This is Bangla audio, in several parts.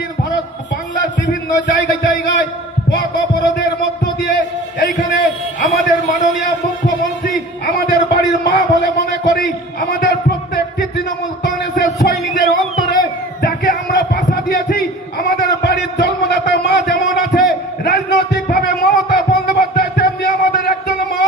দিন ভারত বাংলার বিভিন্ন জায়গায় জায়গায় পথ অবরোধের মধ্য দিয়ে এইখানে আমাদের মাননীয় মুখ্যমন্ত্রী আমাদের বাড়ির মা বলে মনে করি, আমাদের প্রত্যেকটি তৃণমূল কংগ্রেসের সৈনিকদের অন্তরে যাকে আমরা পাশা দিয়েছি, আমাদের বাড়ির জন্মদাতা মা যেমন আছে, রাজনৈতিকভাবে মমতা বন্দ্যোপাধ্যায় তেমনি আমাদের একজন মা,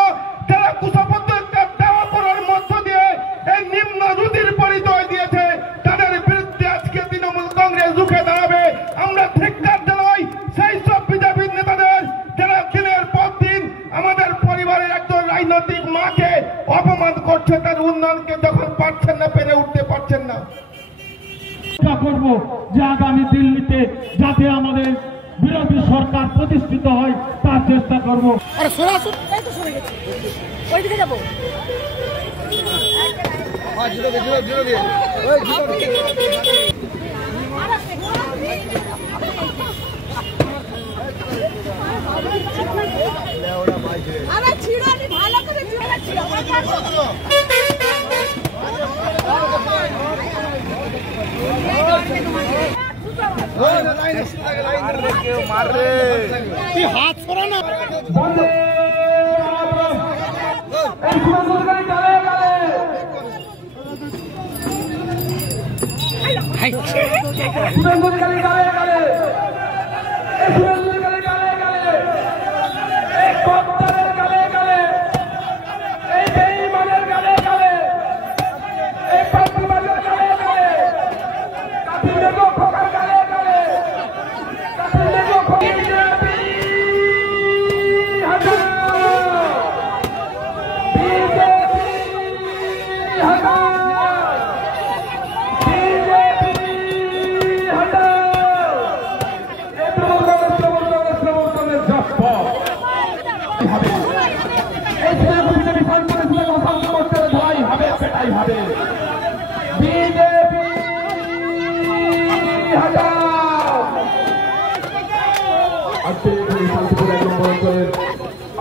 যারা কুশপুত্রকে দেওয়া করার মধ্য দিয়ে এই নিম্ন রুচির পরিচয় দিয়েছে, তাদের বিরুদ্ধে আজকে তৃণমূল কংগ্রেস রুখে দাঁড়াবে। আমরা ধিক্কার জানাই সেই সব বিজেপি নেতাদের যারা দিনের পর দিন আমাদের পরিবারের একজন রাজনৈতিক মাকে অপমান করছে, তার উন্নয়নকে যখন পারছেন না, পেরে উঠতে পারছেন না। করব যে আগামী দিল্লিতে যাতে আমাদের বিরোধী সরকার প্রতিষ্ঠিত হয় তার চেষ্টা করব। হাত সরা না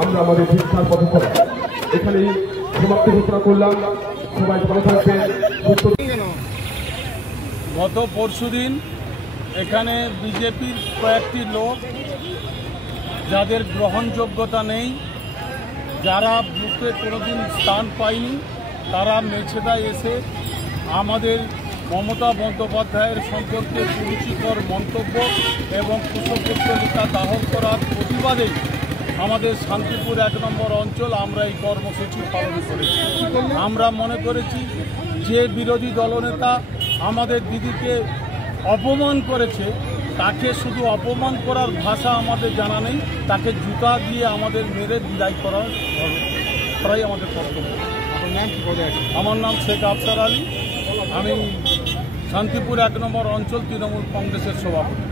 আমরা আমাদের শিক্ষার পদক্ষেপ এখানেই সমাপ্তি ঘোষণা করলাম। সবাই ভালো থাকবেন। গত পরশুদিন এখানে বিজেপির কয়েকটি লোক যাদের গ্রহণযোগ্যতা নেই, যারা বুথে কোনোদিন স্থান পায়নি, তারা মেছেদায় এসে আমাদের মমতা বন্দ্যোপাধ্যায়ের সম্পর্কে কুরুচিকর মন্তব্য এবং কুশপুত্তলিকা দাহ করার প্রতিবাদে আমাদের শান্তিপুর ১ নম্বর অঞ্চল আমরা এই কর্মসূচি পালন করেছি। আমরা মনে করেছি যে বিরোধী দলনেতা আমাদের দিদিকে অপমান করেছে, তাকে শুধু অপমান করার ভাষা আমাদের জানা নেই, তাকে জুতা দিয়ে আমাদের মেরে বিদায় করার করাই আমাদের কর্তব্য। আমার নাম শেখ আফসার আলী, আমি শান্তিপুর ১ নম্বর অঞ্চল তৃণমূল কংগ্রেসের সভাপতি।